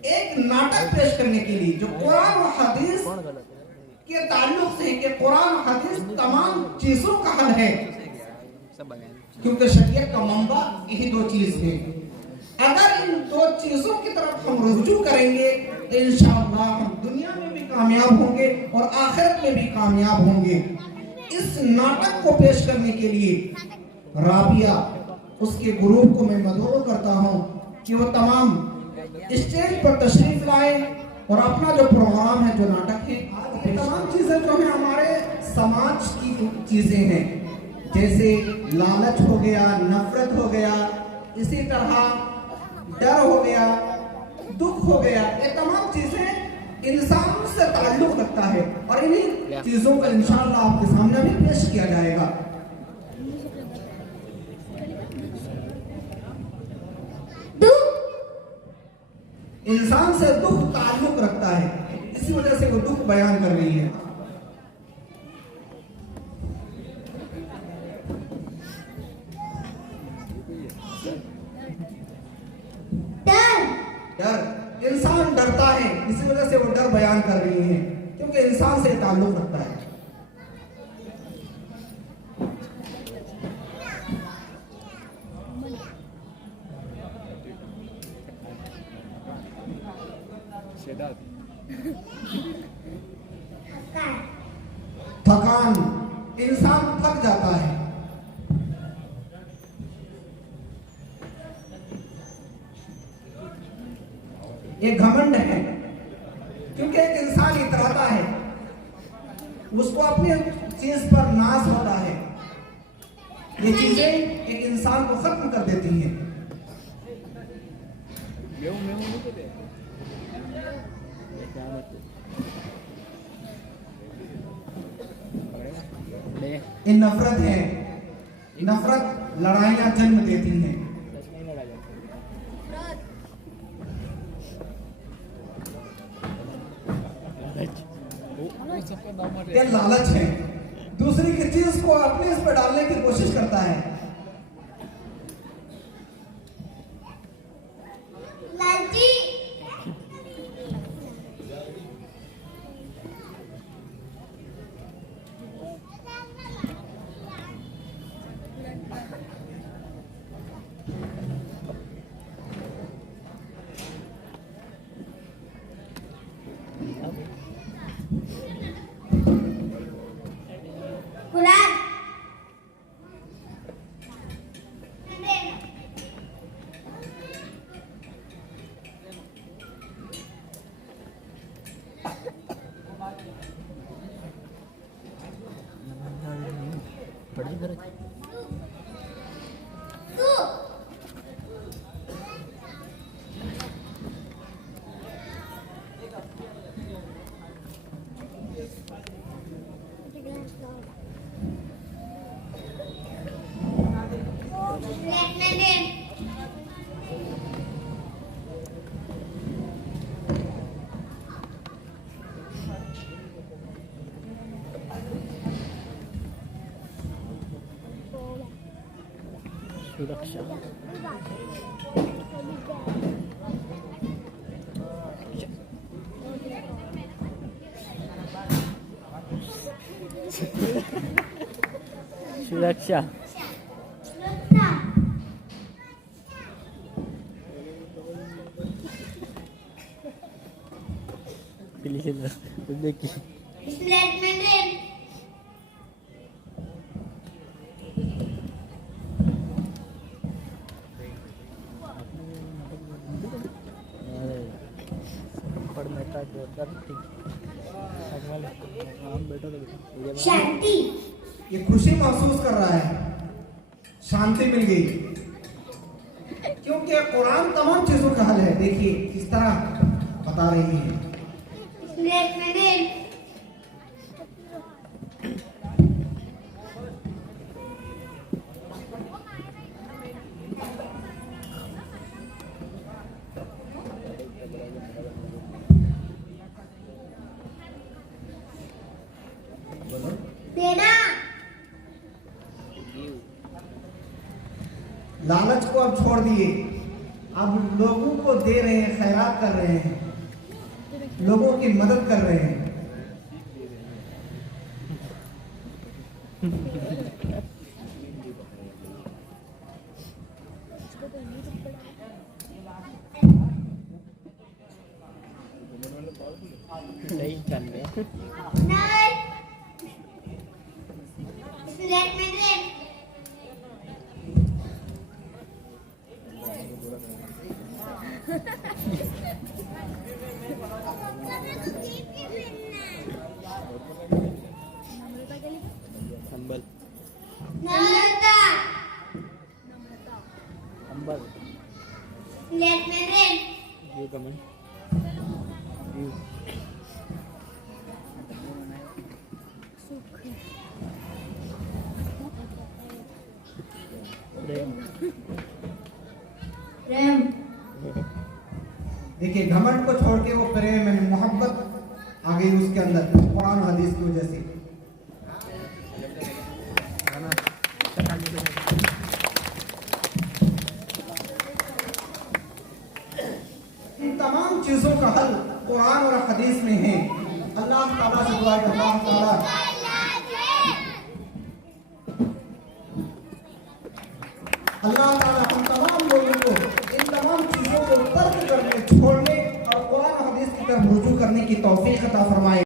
एक नाटक पेश करने के लिए जो कुरान और हदीस के ताल्लुक से, कि कुरान और हदीस तमाम चीजों का हल है, क्योंकि शरीयत का मंबा यही दो चीज है। अगर इन दो चीजों की तरफ हम रुजू करेंगे तो इंशाअल्लाह हम दुनिया में भी कामयाब होंगे और आखिरत में भी कामयाब होंगे। इस नाटक को पेश करने के लिए राबिया, उसके ग्रुप को मैं मदऊ करता हूँ कि वो तमाम स्टेज पर तशरीफ लाए और अपना जो प्रोग्राम है, जो नाटक है, तमाम चीजें जो है हमारे समाज की चीजें हैं, जैसे लालच हो गया, नफरत हो गया, इसी तरह डर हो गया, दुख हो गया, ये तमाम चीजें इंसान से ताल्लुक रखता है और इन्हीं चीजों का इंशाअल्लाह आपके सामने भी पेश किया जाएगा। इंसान से दुख ताल्लुक रखता है, इसी वजह से वो दुख बयान कर रही है। डर, इंसान डरता है, इसी वजह से वो डर बयान कर रही है, क्योंकि इंसान से ताल्लुक रखता है। थकान, इंसान थक जाता है। ये घमंड है, क्योंकि एक इंसान इतराता है, उसको अपनी चीज पर नाज होता है। ये चीजें एक इंसान को खत्म कर देती हैं। ये नफरत है, नफरत लड़ाइयां जन्म देती हैं। ये लालच है, दूसरी की चीज को अपने इस पर डालने की कोशिश करता है। लालची, सुरक्षा, सुरक्षा, देखिए शांति, ये खुशी महसूस कर रहा है, शांति मिल गई, क्योंकि कुरान तमाम चीजों का हल है। देखिए किस तरह बता रही है। देना, लालच को अब छोड़ दिए, अब लोगों को दे रहे हैं, खैरात कर रहे हैं, लोगों की मदद कर रहे हैं। देखिए, घमंड को छोड़ के वो प्रेम में मोहब्बत आ गई उसके अंदर, कुरान हदीस की वजह से। इन तमाम चीजों का हल कुरान और हदीस में है। अल्लाह ताला से दुआ है, अल्लाह ताला हम तमाम लोगों को इन तमाम चीजों को तर्क करने, छोड़ने और कुरान और हदीस की तरफ रुजू करने की तौफीक अता फरमाए।